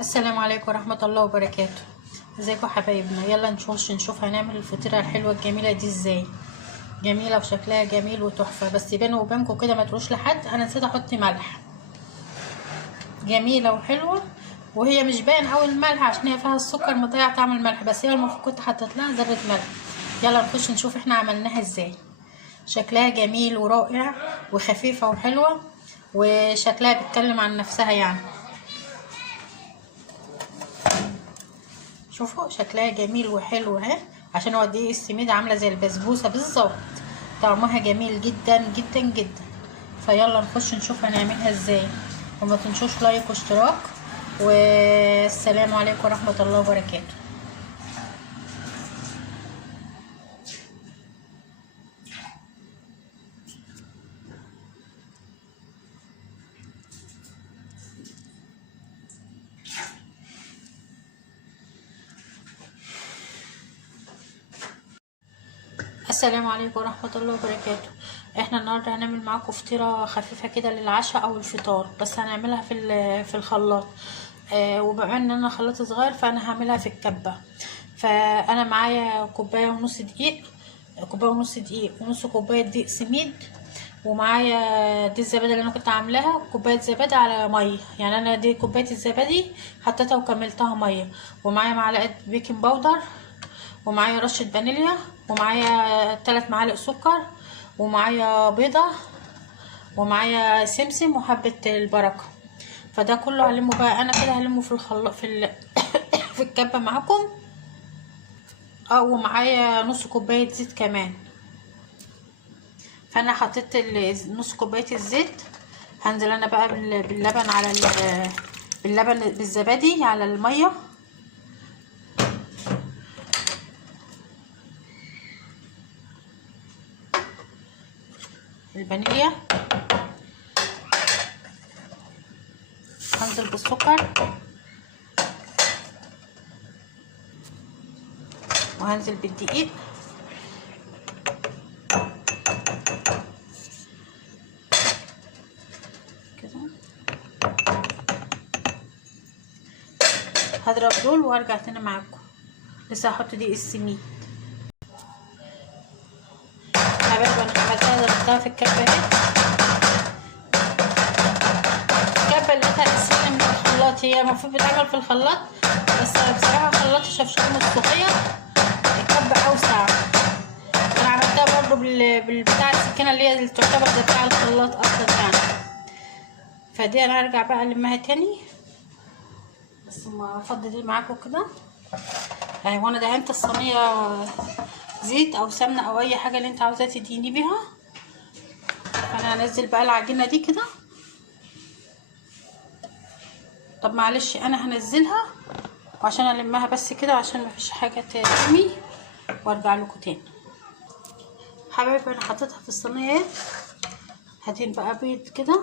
السلام عليكم ورحمة الله وبركاته. ازيكم حبايبنا؟ يلا نشوف هنعمل الفطيرة الحلوة الجميلة دي ازاي. جميلة وشكلها جميل وتحفة، بس بيني وبينكم كده ما تقولوش لحد انا نسيت احط ملح. جميلة وحلوة، وهي مش باين اوي الملح عشان هي فيها السكر مضيع طعم الملح، بس هي المفروض كنت حطيت لها ذرة ملح. يلا نخش نشوف احنا عملناها ازاي. شكلها جميل ورائع وخفيفة وحلوة، وشكلها بيتكلم عن نفسها يعني. شوفوا شكلها جميل وحلو اهي، عشان هو دي السميد عامله زي البسبوسه بالظبط. طعمها جميل جدا جدا جدا. فيلا نخش نشوف هنعملها ازاي، وما تنسوش لايك واشتراك، والسلام عليكم ورحمه الله وبركاته. السلام عليكم ورحمة الله وبركاته. احنا النهارده هنعمل معاكم فطيرة خفيفة كده للعشاء او الفطار، بس هنعملها في الخلاط. وبما ان انا خلاط صغير فانا هعملها في الكبة. فانا معايا كوباية ونص دقيق، ونص كوباية دقيق سميد، ومعايا دي الزبادي اللي انا كنت عاملاها كوبايه زبادي على ميه، يعني انا دي كوبايه الزبادي حطيتها وكملتها ميه. ومعايا معلقه بيكنج باودر، ومعايا رشه فانيليا، ومعايا 3 معالق سكر، ومعايا بيضه، ومعايا سمسم وحبه البركه. فده كله هلمه بقى انا كده، هلمه في الخلاط في الكبه معاكم. ومعايا نص كوبايه زيت كمان. فانا حطيت نص كوبايه الزيت. هنزل انا بقى باللبن على باللبن بالزبادي على الميه. الفانيليا، هنزل بالسكر، وهنزل بالدقيق، كده. هضرب دول وارجع تاني معاكم. لسه هحط دقيق السميد. حبايبي انا عملتها ضربتها في الكبه اهي. الكبه اللي تقسيم من الخلاط، هي المفروض بتتعمل في الخلاط، بس بصراحه خلاط الشفشون الصغير الكبه اوسع. انا عملتها برضو بالبتاع السكينه اللي تعتبر زي بتاع الخلاط اكتر يعني. فدي انا هرجع بقى المها تاني، بس ما افضي دي معاكم كده اهي. وانا دهنت الصينيه زيت او سمنه او اي حاجه اللي انت عاوزاه تديني بيها. فانا هنزل بقى العجينه دي كده. طب معلش انا هنزلها وعشان المها بس كده، عشان مفيش حاجه ترمي، وارجع لكم تاني. حبايبي انا حطيتها في الصينيه اهي. هدين بقى بيض كده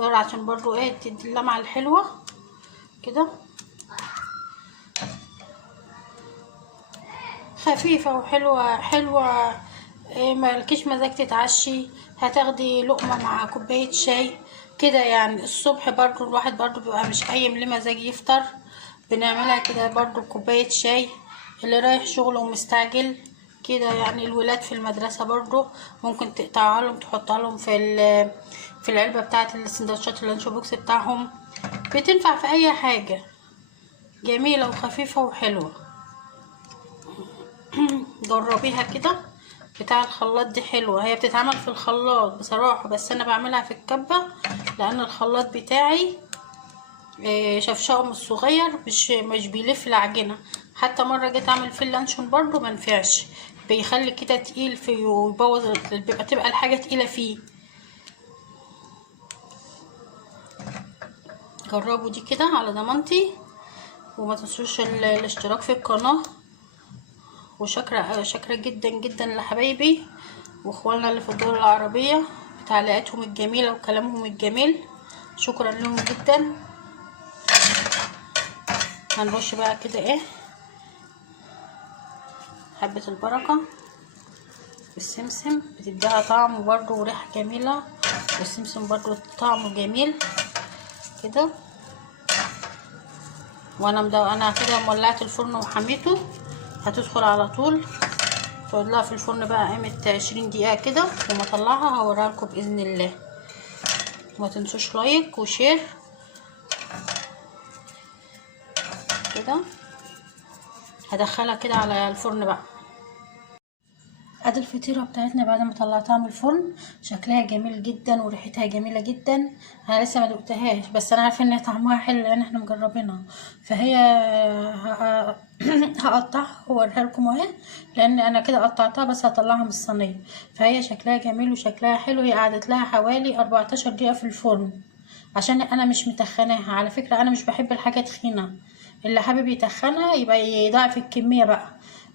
عشان برضو ايه تدي اللمعه الحلوه كده، خفيفه وحلوه حلوه. مالكيش مزاج تتعشي، هتاخدي لقمه مع كوبايه شاي كده يعني. الصبح برضو الواحد برضو بيبقى مش قايم ليه مزاج يفطر، بنعملها كده برضو كوبايه شاي. اللي رايح شغله ومستعجل كده يعني، الولاد في المدرسه برضو ممكن تقطعها لهم تحطها لهم في العلبه بتاعه السندوتشات اللانش بوكس بتاعهم. بتنفع في اي حاجه، جميله وخفيفه وحلوه. جربيها كده. بتاع الخلاط دي حلوه، هي بتتعمل في الخلاط بصراحه، بس انا بعملها في الكبه لان الخلاط بتاعي شفشقهم الصغير مش بيلف العجينه. حتى مره جيت اعمل في اللانشون برضو منفعش، بيخلي كده تقيل فيه ويبوظ، تبقى الحاجه تقيله فيه. جربوا دي كده على ضمانتي، وما تنسوش الاشتراك في القناه. وشاكره جدا جدا لحبايبي واخواننا اللي في الدول العربيه بتعليقاتهم الجميله وكلامهم الجميل، شكرا لهم جدا. هنرش بقى كده ايه حبه البركه والسمسم، بتديها طعم برضو وريحه جميله، والسمسم برضو طعمه جميل كده. انا كده مولعت الفرن وحميته. هتدخل على طول تقعد لها في الفرن بقى قيمه 20 دقيقه كده، وما اطلعها هوريها لكم باذن الله. ما تنسوش لايك وشير كده. هدخلها كده على الفرن بقى. ادي الفطيره بتاعتنا بعد ما طلعتها من الفرن، شكلها جميل جدا وريحتها جميله جدا. انا لسه ما دقتهاش بس انا عارفه ان طعمها حلو لان احنا مجربينها. فهي هقطعها واوريها لكم اهي، لان انا كده قطعتها بس هطلعها من الصينيه. فهي شكلها جميل وشكلها حلو. هي قعدت لها حوالي 14 دقيقه في الفرن عشان انا مش متخناها. على فكره انا مش بحب الحاجه تخينه، اللي حابب يتخنها يبقى يضاعف الكميه بقى.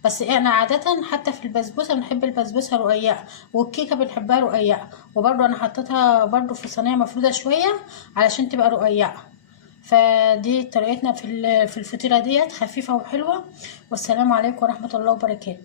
بس انا عاده حتى في البسبوسه بنحب البسبوسه رقيقه، والكيكه بنحبها رقيقه. وبرده انا حطيتها برده في صينيه مفروده شويه علشان تبقى رقيقه. فدي طريقتنا في الفطيره ديت، خفيفه وحلوه. والسلام عليكم ورحمه الله وبركاته.